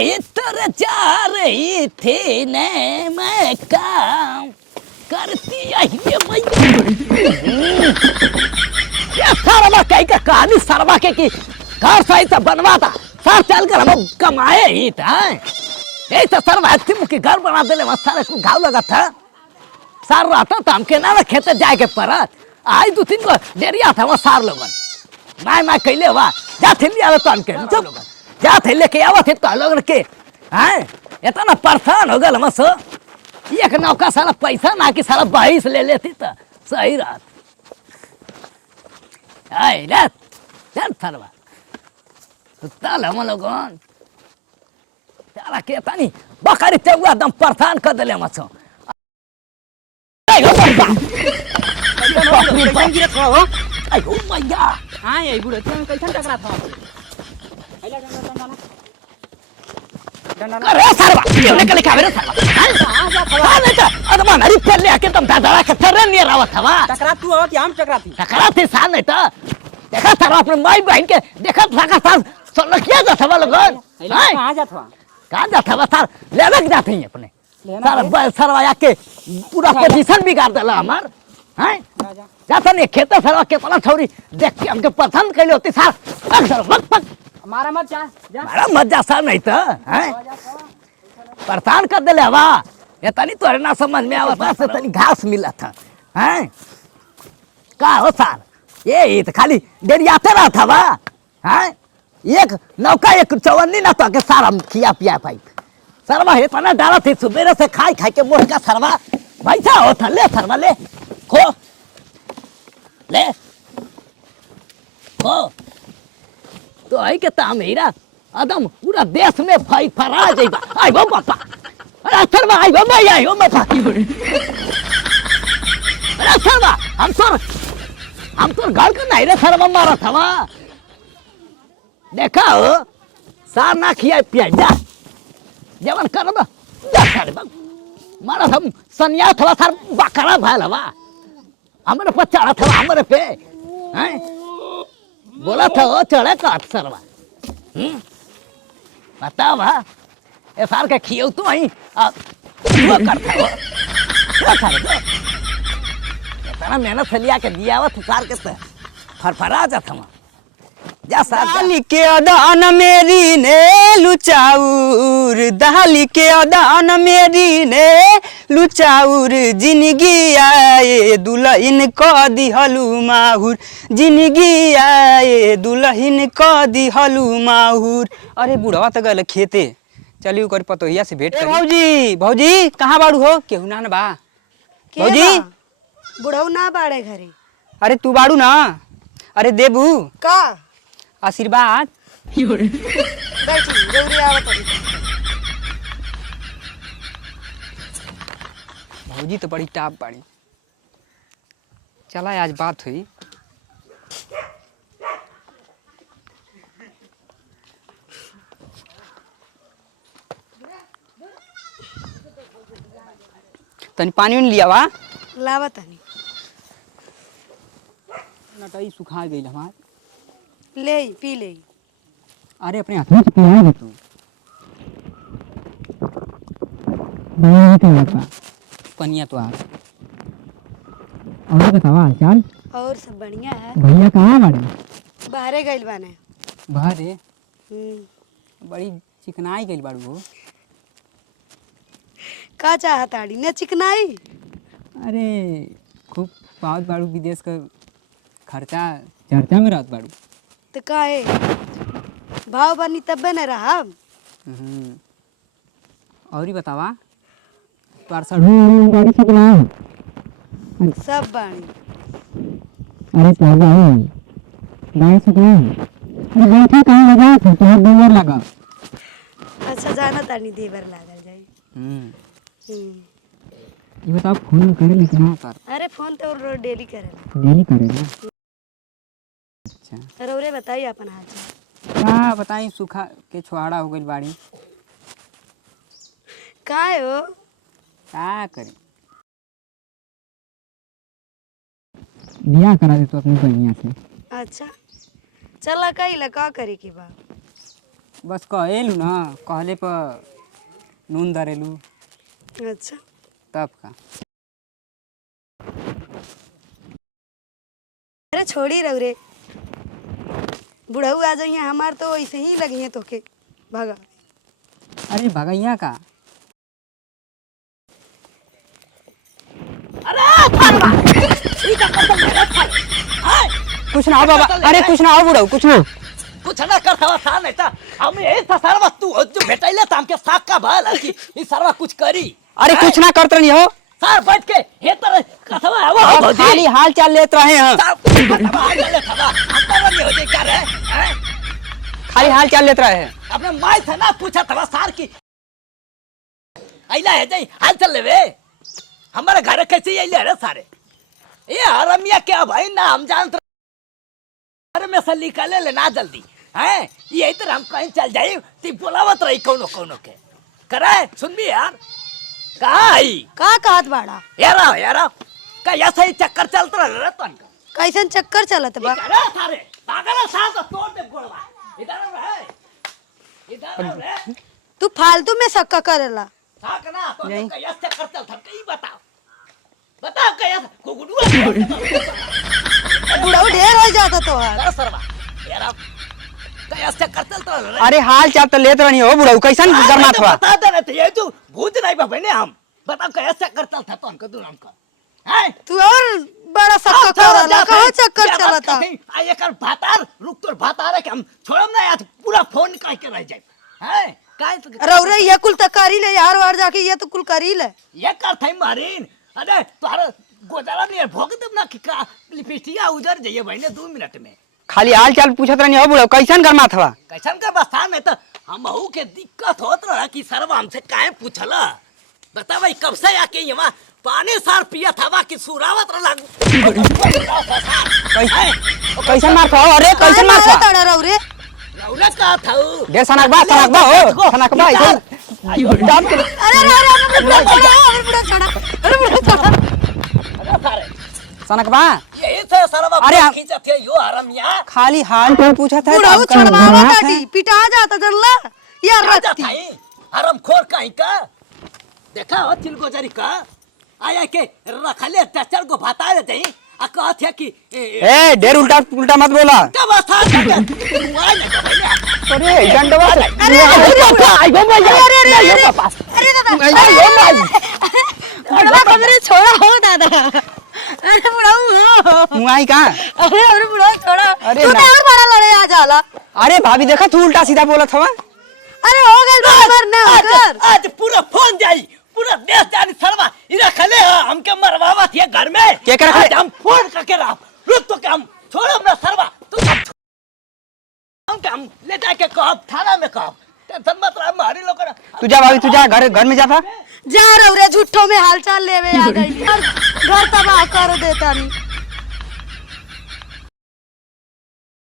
इतर जा रही थी ने मैं काम करती ये सरवा कहीं का कहानी सरवा के की घर सही से बनवाता सर चल कर हम कमाए ही था यही तो सरवा के घर बना देले वहाँ सारे को घाव लगा था सार रहता तो हमके ना खेते जाए के परत आई 2-3 को डेरिया था वो सार लोगन मैं कैले हुआ जा थे लिया तो हमके जा थे लेके आवा थे तो लोगन के हैं इतना परेशान हो गल मस एक नौका सारा पैसा ना कि सारा 22 ले लेती तो सही रात आई रात चल सरवा चल हम लोगन चला के तानी बकरी ते हुआ दम परेशान कर देले मस आयो मैया हाँ यही बुढ़े तुम कैसे टकरा था अरे सरवा ये निकल के आवे रे सरवा हां नहीं तो अदमा नरी पर ले आके तुम दादा के थरे नहीं रावत हवा टकरा तू हो कि हम टकरा थे साल नहीं तो देखा सरवा अपने माई बहन के देखा लगा साल सोल किया जा सवाल लोग कहां जात हो कहां जात हवा सर लेवे के जाते हैं अपने सर सरवा आके पूरा पोजीशन बिगाड़ देला हमार हैं जाता नहीं खेते सरवा के पला छोरी देख के हमके पसंद कैले होती सर सर मत हमारा मत जा मारा मत जा सर नहीं तो हैं परेशान कर देले हवा ये तनी तोरे ना समझ में आवता से तनी घास मिला था हैं का हो सर ये तो खाली डेरियाते रहा था वा हैं एक नौका एक चवन्नी ना तो के सारा खिया पिया भाई सरवा है तना डाला थे सुबह से खाई के मोह का सरवा पैसा हो था ले सरवा ले खो ले खो तो आई के ता मेरा आदम पूरा देश में भाई फरा जाएगा आई वो बापा अरे सरवा आई वो मैं आई वो मैं अरे सरवा हम तो घर का नहीं रे सरवा मारा था वा देखा हो सार ना खिया पिया जा जवन कर बा जा सारे बा मारा हम सनिया थवा सार बकरा भाल हवा हमरे पे चढ़ा था हमरे पे हैं बोला था वो चढ़े का सरवा बताओ बा ए सार के खियो तो ही वो करता हो क्या सारे इतना मेहनत से लिया के दिया हुआ सार के फरफरा जाता हम दाली के अदान मेरी ने लुचाऊर दाली के अदान मेरी ने लुचाऊर जिंदगी आए दुल्हन क दिहलू माहुर जिंदगी आए दुल्हन क दिहलू माहुर अरे बुढ़वा तो गल खेते चलिए कर पतोहिया से भेंट भौजी भौजी कहाँ बाड़ू हो केहू ना बा भौजी बुढ़ऊ ना बाड़े घरे अरे तू बाड़ू ना अरे देबू का आशीर्वाद भौजी तो बड़ी टाप बाड़ी चला आज बात हुई तनी पानी में लिया वा लावा तनी नटाई सुखा गई हमार ले पी ले अरे अपने हाथ में पिया तू पनिया तो और बतावा चल और सब बढ़िया है भैया कहाँ बाड़े बाहरे गइल बाने बाहर है बड़ी चिकनाई गइल बाड़ू हो का चाहताड़ी ने चिकनाई अरे खूब पावत बाड़ू विदेश का खर्चा चर्चा में रहत बाड़ू तो काहे भाव बनी तब न रहा और ही बतावा सब बाणी अरे लगा अच्छा जाना तानी देवर लागल जाई ये बताओ फोन करे लेकिन हाँ कर अरे फोन तो डेली करेला अच्छा अरे बताइए अपन हाल हाँ बताई सूखा के छुआड़ा हो गई बाड़ी का हो क्या करें बियाह करा दे तो अपनी बहनिया से अच्छा चला कही ला का करे की बा बस कहेलू ना कहले पर नून दरेलू अच्छा तब का। अरे छोड़ी रहो रे, बुढ़ऊ आ जाइए हमार तो ऐसे ही लगी है तोके भगा। अरे भगैया का अरे सरवा ई का कसम मेरे थाल हां कुछ ना हो बाबा, अरे कुछ ना हो बुढ़ऊ, कुछ ना। कुछ ना कर सवा साल नहीं था हम ये सरवा तू जो भेटैले त हमके साक का भल कि ई सरवा कुछ करी। अरे कुछ ना करत नहीं हो सर बैठ के हे तर कसवा है वो खाली हाल चाल लेत रहे हैं, खाली हाल चाल लेत रहे हैं। अपने माई से ना पूछा था सार की आइला है जाई हाल चल लेवे हमारे घर कैसे आइले रे सारे ये हरमिया क्या भाई ना हम जानते घर में से निकाले ले ना जल्दी हैं ये इधर हम कहीं चल जाए ती बुलावत रही कोनो कोनो के करे सुन भी यार कहाँ आई का कहत बाड़ा? यारा का ऐसा ही चक्कर चलता रहे तन का कैसन चक्कर चलत बा? अरे सारे पागल साल तो तोड़ दे गोलवा इधर रहे तू फालतू में सक्का करेला। साक ना तो कैसे चक्कर चलता कहीं बताओ कैसे गुडुआ बुढ़ऊ ढेर हो जाता तो अरे सरवा यार कैसे चक्कर चलता रहे अरे हाल चाल तो लेत रही हो बुढ़ऊ, कैसन गरमात हुआ? बता दे रहे ये जो भूत नहीं बा बने हम बताओ कैसे चक्कर चलता तो हमको दूर हमको हैं तू और बड़ा सक्का करेला, कहाँ चक्कर चलता? आ एकर भातार रुक तोर भातार है कि हम छोड़म ना आज पूरा फोन कह के रह जाए हैं काहे तो रौरे ये कुल तो करी ले यार, वार जाके ये तो कुल करी ले। ये कर थई मारीन अरे तोहरा गोदरा नहीं भोग दब ना कि का लिपस्टिक उधर जाइए बहने 2 मिनट में खाली हाल चाल पूछत रही हो बुढ़ऊ, कैसन गरमात हुआ? कैसन का बस्ता में तो हमहू के दिक्कत होत रहा कि सरवा हमसे काहे पूछला बता भाई कब से आके यहाँ पानी सार पिया था कि सुरावत रहा कैसन मार खाओ? अरे कैसन मार खा? तड़ा रौरे रौला का था ढेर सनकबा हो सनकबा अरे बुढ़ा छोड़ा, अरे बुढ़ा छोड़ा। अरे सारे सनकबा यही से सरवा अरे खींचत थे यो हरमिया खाली हाल चाल पूछत है। बुढ़ऊ छड़वावा काटी पिटा जाता जनला यार राजा रखती। थाई हरम खोर कहीं का देखा हो तिल गोजरी का आया के रखले चचर को बता देते हैं आ कहत है कि ए ढेर उल्टा उल्टा मत बोला। क्या बस्ता है मोबाइल है भाई अरे डंडवा से अरे आई गो भैया अरे दादा बुढ़वा कमरे छोड़ा हो दादा। अरे बुढ़ऊ मुआई कहाँ? अरे बुढ़वा छोड़ा, अरे तू ना। तो और बड़ा लड़े आ जाला। अरे भाभी देखा तू उल्टा सीधा बोलत हवा। अरे हो गए बराबर ना होकर आज पूरा फोन जाई पूरा देश जानी सरवा इरा खले हमके मरवावा थे घर में के कर आज हम फोन करके रहा रुक तो के हम छोड़ो ना सरवा तू हम ले जाके कहब थाना में कहब टेंशन मत रहा मारी लोग तू जा भाभी, तू जा घर में जा था। जा रौरे झूठो में हालचाल लेवे आ गई घर तबाह कर देता नहीं।